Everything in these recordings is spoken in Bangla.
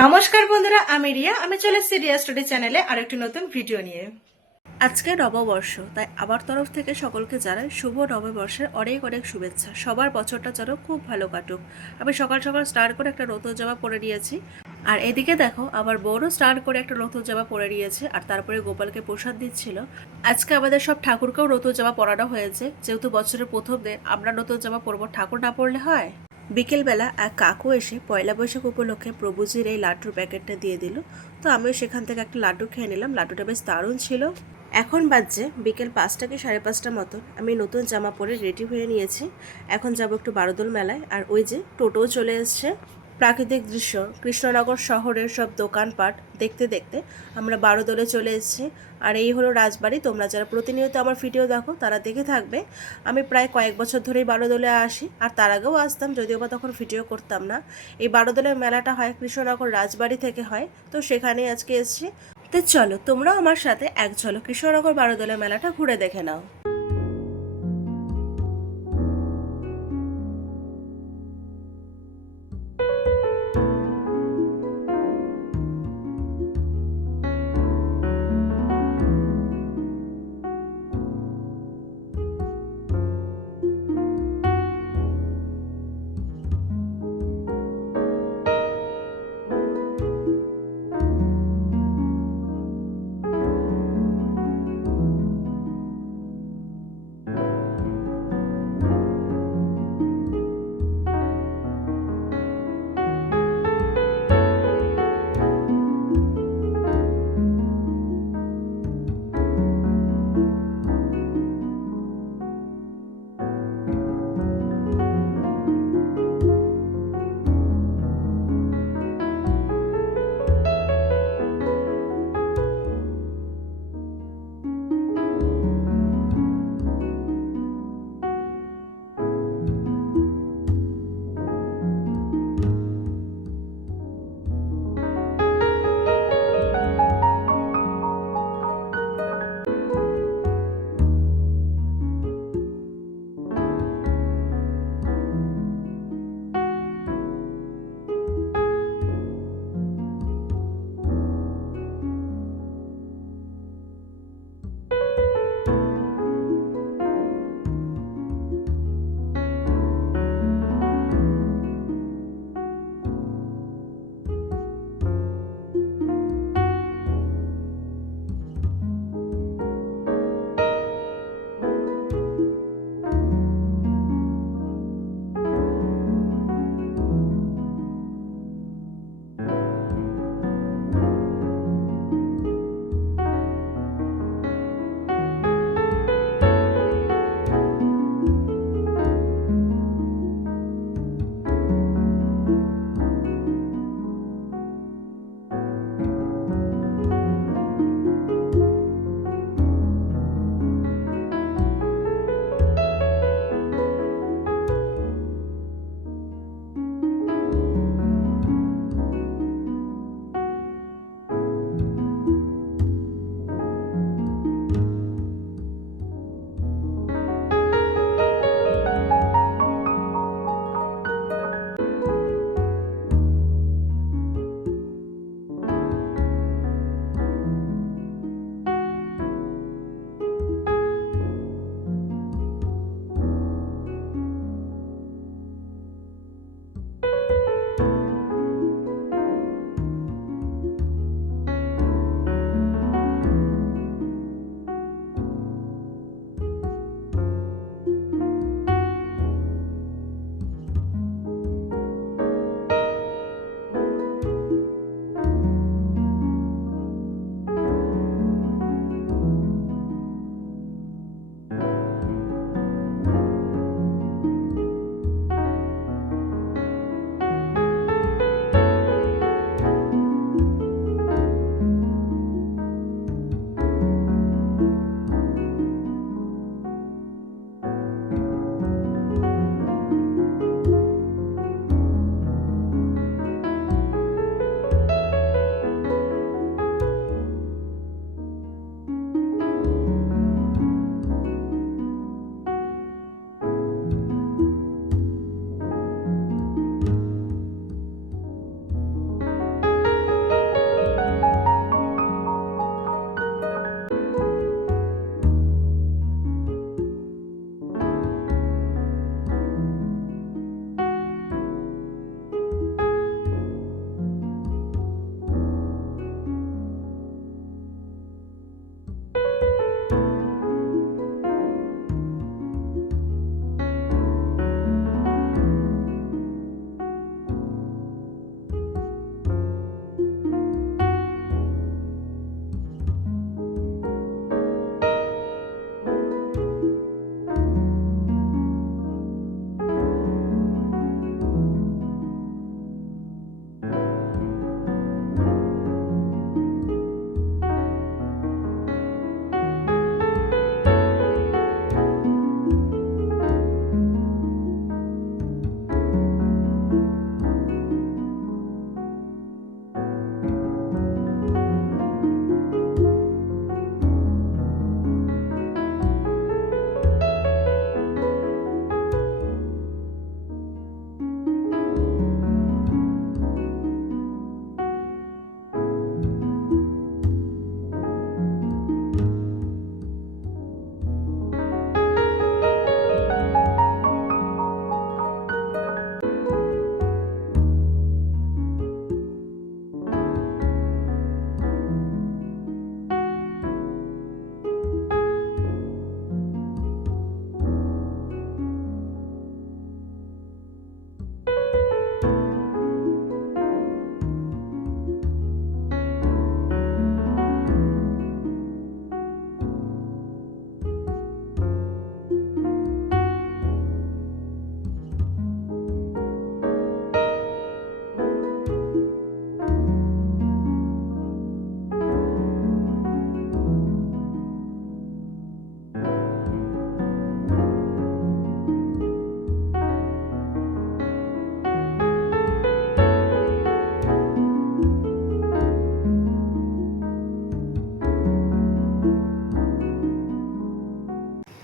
নমস্কার বন্ধুরা, আমি রিয়া। আমি চলে এসেছি রিয়া স্টাডি চ্যানেলে আর একটি নতুন ভিডিও নিয়ে। আজকে নববর্ষ, তাই আমার তরফ থেকে সকলকে জানাই শুভ নববর্ষের অনেক অনেক শুভেচ্ছা। সবার বছরটা যেন খুব ভালো কাটুক। আমি সকাল সকাল স্টার্ট করে একটা নতুন জামা পরে নিয়েছি, আর এদিকে দেখো আমার বোনও স্টার্ট করে একটা নতুন জামা পরে নিয়েছে, আর তারপরে গোপালকে প্রসাদ দিচ্ছিল। আজকে আমাদের সব ঠাকুরকেও নতুন জামা পরানো হয়েছে, যেহেতু বছরের প্রথম দিন আমরা নতুন জামা পরবো, ঠাকুর না পরলে হয়। বিকেলবেলা এক কাকু এসে পয়লা বৈশাখ উপলক্ষে প্রভুজির এই লাড্ডুর প্যাকেটটা দিয়ে দিল। তো আমিও সেখান থেকে একটা লাড্ডু খেয়ে নিলাম। লাড্ডুটা বেশ দারুণ ছিল। এখন বাজছে বিকেল 5টা কি 5:30 মতো। আমি নতুন জামা পরে রেডি হয়ে নিয়েছি। এখন যাবো একটু বারোদোল মেলায়। আর ওই যে টোটোও চলে এসছে। প্রাকৃতিক দৃশ্য, কৃষ্ণনগর শহরের সব দোকানপাট দেখতে দেখতে আমরা বারোদোলে চলে এসেছি। আর এই হলো রাজবাড়ি। তোমরা যারা প্রতিনিয়ত আমার ভিডিও দেখো তারা দেখে থাকবে। আমি প্রায় কয়েক বছর ধরেই বারোদোলে আসি, আর তার আগেও আসতাম, যদিও বা তখন ভিডিও করতাম না। এই বারোদোলের মেলাটা হয় কৃষ্ণনগর রাজবাড়ি থেকে হয়, তো সেখানেই আজকে এসেছি। তো চলো তোমরাও আমার সাথে এক ঝলক কৃষ্ণনগর বারোদোলের মেলাটা ঘুরে দেখে নাও।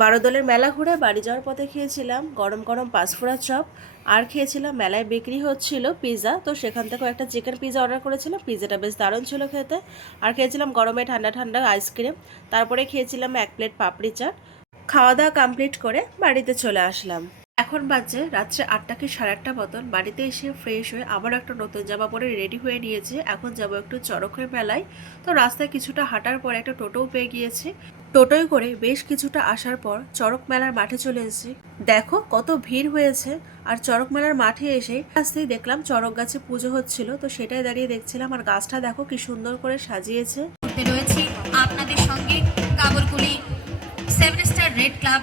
বারোদলের মেলা ঘুরে বাড়ি যাওয়ার পথে খেয়েছিলাম গরম গরম পাঁচফোড়া চপ, আর খেয়েছিলাম মেলায় বিক্রি হচ্ছিল পিৎজা, তো সেখান থেকেও একটা চিকেন পিৎজা অর্ডার করেছিলাম। পিৎজাটা বেশ দারুণ ছিল খেতে। আর খেয়েছিলাম গরমে ঠান্ডা ঠান্ডা আইসক্রিম। তারপরে খেয়েছিলাম এক প্লেট পাপড়ি চাট। খাওয়া দাওয়া কমপ্লিট করে বাড়িতে চলে আসলাম। এখন বাজছে রাত্রে 8টা কি 8:30 মতন। বাড়িতে এসে ফ্রেশ হয়ে আবার একটা নতুন জামা পরে রেডি হয়ে নিয়েছি। এখন যাব একটু চড়কের মেলায়। তো রাস্তায় কিছুটা হাঁটার পর একটা টোটোও পেয়ে গিয়েছি। টোটোয় করে বেশ কিছুটা আসার পর চড়ক মেলার মাঠে চলে এসেছি। দেখো কত ভিড় হয়েছে। আর চড়ক মেলার মাঠে এসে আসতেই দেখলাম চড়ক গাছে পুজো হচ্ছিল, তো সেটাই দাঁড়িয়ে দেখছিলাম। আর গাছটা দেখো কি সুন্দর করে সাজিয়েছে। রয়েছে আপনাদের সঙ্গে কাবরকুলি 7 স্টার রেড ক্লাব।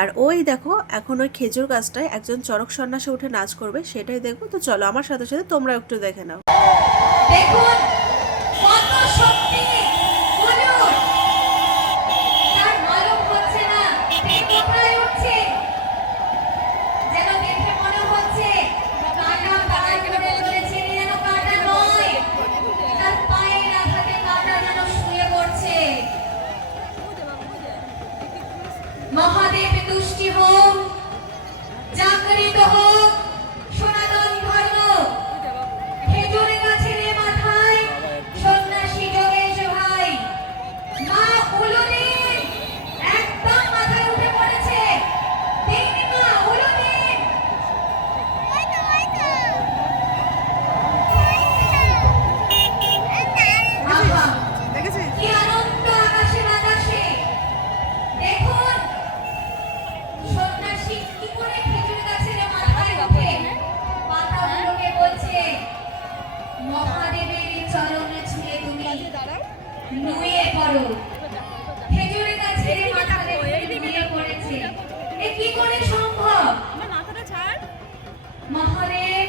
আর ওই দেখো এখন ওই খেজুর গাছটায় একজন চড়ক সন্ন্যাসী উঠে নাচ করবে, সেটাই দেখবো। তো চলো আমার সাথে সাথে তোমরা একটু দেখে নাও। দেখুন কত শক্তি, বলুন তার মালুম হচ্ছে না কে কোথায় উঠছে, যেন দেখে মনে হচ্ছে কাঁটা পায়ে করে চলেছে, যেন কাঁটা নয়, তার পায়ের আঘাতে কাঁটা যেন শুয়ে পড়ছে। মহাদেব তুষ্টি হোক, জাগরিত হোক সনাতন ধর্ম। খেজুর গাছের মাথায় সন্ন্যাসী যোগেশ ভাই, মা উলুদিন একদম মাথায় উঠে পড়েছে। দিন মা উলুদিন। আহা, কি আনন্দ আকাশে বাতাসে। দেখুন সন্ন্যাসী কি করে খেজুর গাছের মাথায় উঠে পাতাগুলোকে বলছে, মহাদেবের চরণে ছুঁয়ে তুমি নুয়ে পড়ো। খেজুর গাছের মাথায় নুয়ে পড়েছে, এ কি করে সম্ভব? মহাদেব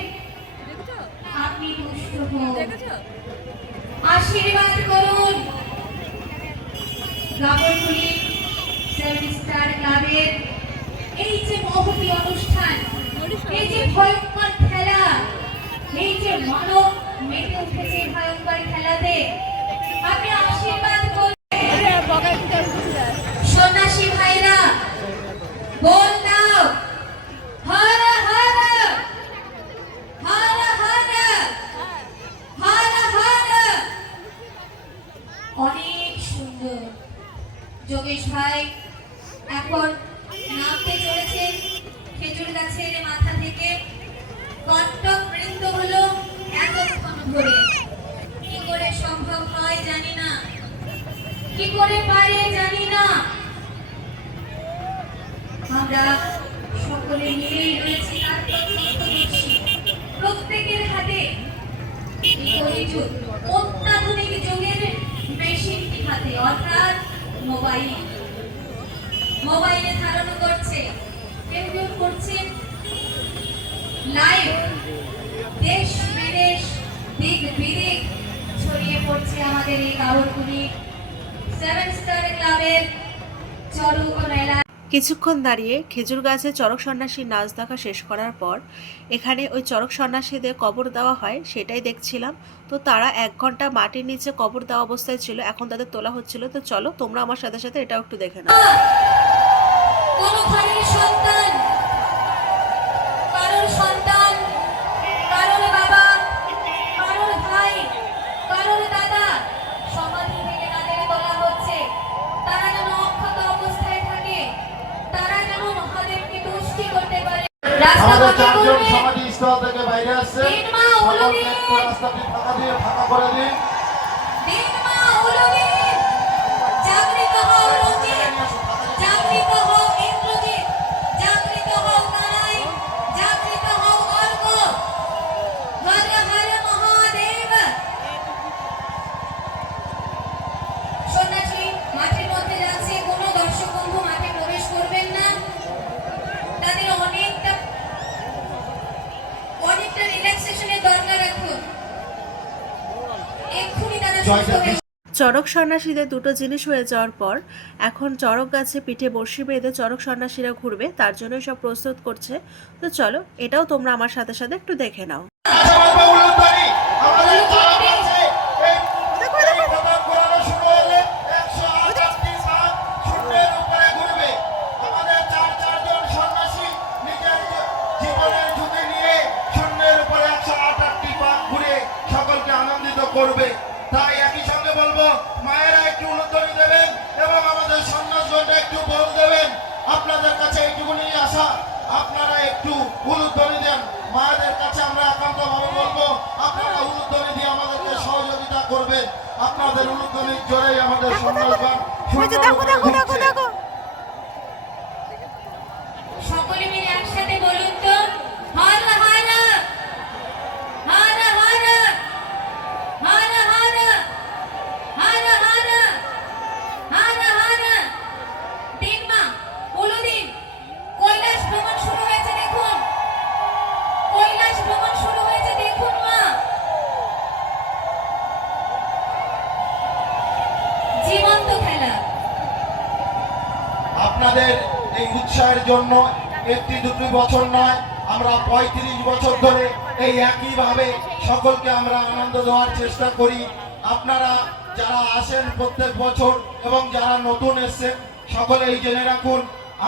আপনি তুষ্ট হন, আশীর্বাদ করুন। কাবরকুলি 7 স্টার ক্লাবের এই যে মহতী অনুষ্ঠান, এই যে ভয়ঙ্কর খেলা, এই যে মানব মেতে উঠেছে ভয়ঙ্কর খেলাতে, আপনি আশীর্বাদ করুন। সন্ন্যাসী ভাইরা বল দাও, হর হর হর হর হর হর। অনেক সুন্দর। যোগেশ ভাই এখন নামতে চলেছে খেজুর গাছের মাথা থেকে। কটক বৃন্দ হলো এতক্ষণ ধরে। কি করে সম্ভব হয় জানি না, কি করে পারে জানি না। আমরা সকলে মিলেই রয়েছি তার প্রত্যক্ষদর্শী। প্রত্যেকের হাতে এই কলিযুগ অত্যাধুনিক যুগের মেশিনটি হাতে, অর্থাৎ মোবাইল। মোবাইলে ধারণ করছে, কেউ কেউ করছে লাইভ। দেশ বিদেশ দিক বিদিক ছড়িয়ে পড়ছে আমাদের এই কাবরকুলি 7 স্টার ক্লাবের চড়ক মেলা। কিছুক্ষণ দাঁড়িয়ে খেজুর গাছে চড়ক সন্ন্যাসীর নাচ দেখা শেষ করার পর এখানে ওই চড়ক সন্ন্যাসীদের কবর দেওয়া হয়, সেটাই দেখছিলাম। তো তারা 1 ঘন্টা মাটির নিচে কবর দেওয়া অবস্থায় ছিল, এখন তাদের তোলা হচ্ছিল। তো চলো তোমরা আমার সাথে সাথে এটাও একটু দেখে নাও। কোন ঘরের সন্তান, কারোর সন্তান, কারোর বাবা, কারোর ভাই, কারোর দাদা সমাধি থেকে তাদের তোলা হচ্ছে। তারা যেন অক্ষত অবস্থায় থাকে, তারা যেন মহাদেবকে তুষ্টি করতে পারে। আমাদের 4 জন সমাধিস্থল থেকে বাইরে আসছে, দিন মা সকলকে উলুদিন, একটু রাস্তাটি ফাঁকা করে দিন। দিন মা উলুদিন। জাগরিত হও রঞ্জিত, জাগরিত হও ইন্দ্রজিৎ, জাগরিত হও কানাই, জাগরিত হও অর্ক। হর হর মহাদেব। সন্ন্যাসী মাঠের মধ্যে যাচ্ছে, কোনো দর্শক বন্ধু মাঠে প্রবেশ করবেন না। তাদের অনেকটা রিল্যাক্সেশনের দরকার এখন। এক্ষুনি তারা সুস্থ হয়ে চড়ক সন্ন্যাসীদের দুটো জিনিস হয়ে যাওয়ার পর এখন চড়ক গাছে পিঠে বড়শি বেঁধে চড়ক সন্ন্যাসীরা ঘুরবে, তার জন্য সব প্রস্তুত করছে। তো চলো এটাও তোমরা আমার সাথে সাথে একটু দেখে নাও। আমাদের তারা আছে, এই কথা ঘোরানো শুরু হলে 108টি সাপ শূন্যের উপরে ঘুরবে। তাই একই সঙ্গে বলবো মায়েরা একটু উলুধ্বনি দেবেন এবং আমাদের সন্ন্যাসগণরা একটু বল দেবেন। আপনাদের কাছে এইটুকুনি আশা, আপনারা একটু উলুধ্বনি দেন। মায়েদের কাছে আমরা একান্তভাবে বলবো আপনারা উলুধ্বনি দিয়ে আমাদেরকে সহযোগিতা করবেন। আপনাদের উলুধ্বনির জোরেই আমাদের সন্ন্যাসগণ সকলে মিলে একসাথে বলুন তো, হর হর হর হর হর হর হর হর হর হর। দিন মা, উলুদিন, কৈলাস ভ্রমণ শুরু হয়েছে দেখুন, কৈলাস ভ্রমণ শুরু হয়েছে দেখুন মা। জীবন্ত খেলা। আপনাদের এই উৎসাহের জন্য একটি দুটি বছর নয়, আমরা 35 বছর ধরে এই একইভাবে সকলকে আমরা আনন্দ দেওয়ার চেষ্টা করি। আপনারা যারা আসেন প্রত্যেক বছর এবং যারা নতুন এসেছেন সকলেই জেনে রাখুন,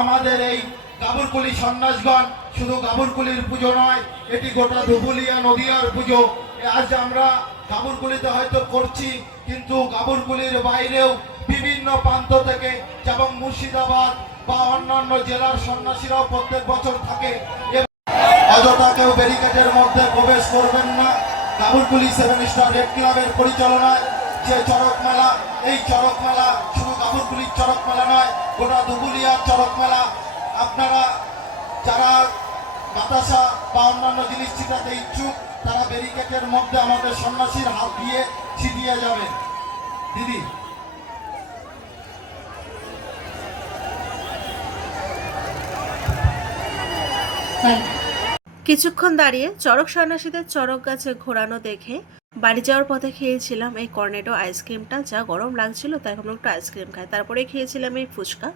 আমাদের এই গাবুরকুলি সন্ন্যাসগণ শুধু গাবুরকুলির পুজো নয়, এটি গোটা ধুবুলিয়া নদীয়ার পুজো। আজ আমরা গাবুরকুলিতে হয়তো করছি, কিন্তু গাবুরকুলির বাইরেও বিভিন্ন প্রান্ত থেকে, যেমন মুর্শিদাবাদ বা অন্যান্য জেলার সন্ন্যাসীরাও প্রত্যেক বছর থাকে। অযথা কেউ ব্যারিকেডের মধ্যে প্রবেশ করবেন না। গাবুরকুলি 7 স্টার রেড ক্লাবের পরিচালনায় যে চড়ক মেলা, এই চড়ক মেলা শুধু গাবুরকুলির চড়ক মেলা নয়, গোটা ধুবুলিয়ার চড়ক মেলা। আপনারা যারা বাতাসা বা অন্যান্য জিনিস ছিটাতে ইচ্ছুক, তারা ব্যারিকেডের মধ্যে আমাদের সন্ন্যাসীর হাত দিয়ে ছিটিয়ে যাবেন। দিদি, কিছুক্ষণ দাঁড়িয়ে চড়ক সন্ন্যাসীদের চড়ক গাছে ঘোরানো দেখে বাড়ি যাওয়ার পথে খেয়েছিলাম এই কর্নেটো আইসক্রিমটা। যা গরম লাগছিল তাই ভাবলাম একটু আইসক্রিম খাই। তারপরে খেয়েছিলাম এই ফুচকা,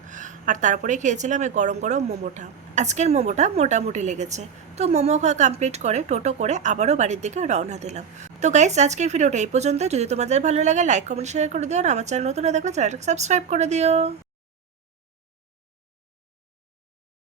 আর তারপরে খেয়েছিলাম এই গরম গরম মোমোটা। আজকের মোমোটা মোটামুটি লেগেছে। তো মোমো খাওয়া কমপ্লিট করে টোটো করে আবারও বাড়ির দিকে রওনা দিলাম। তো গাইস, আজকের ভিডিওটা এই পর্যন্ত। যদি তোমাদের ভালো লাগে লাইক কমেন্ট শেয়ার করে দিও, আর আমার চ্যানেল নতুন হয়ে থাকলে চ্যানেলটাকে সাবস্ক্রাইব করে দিও।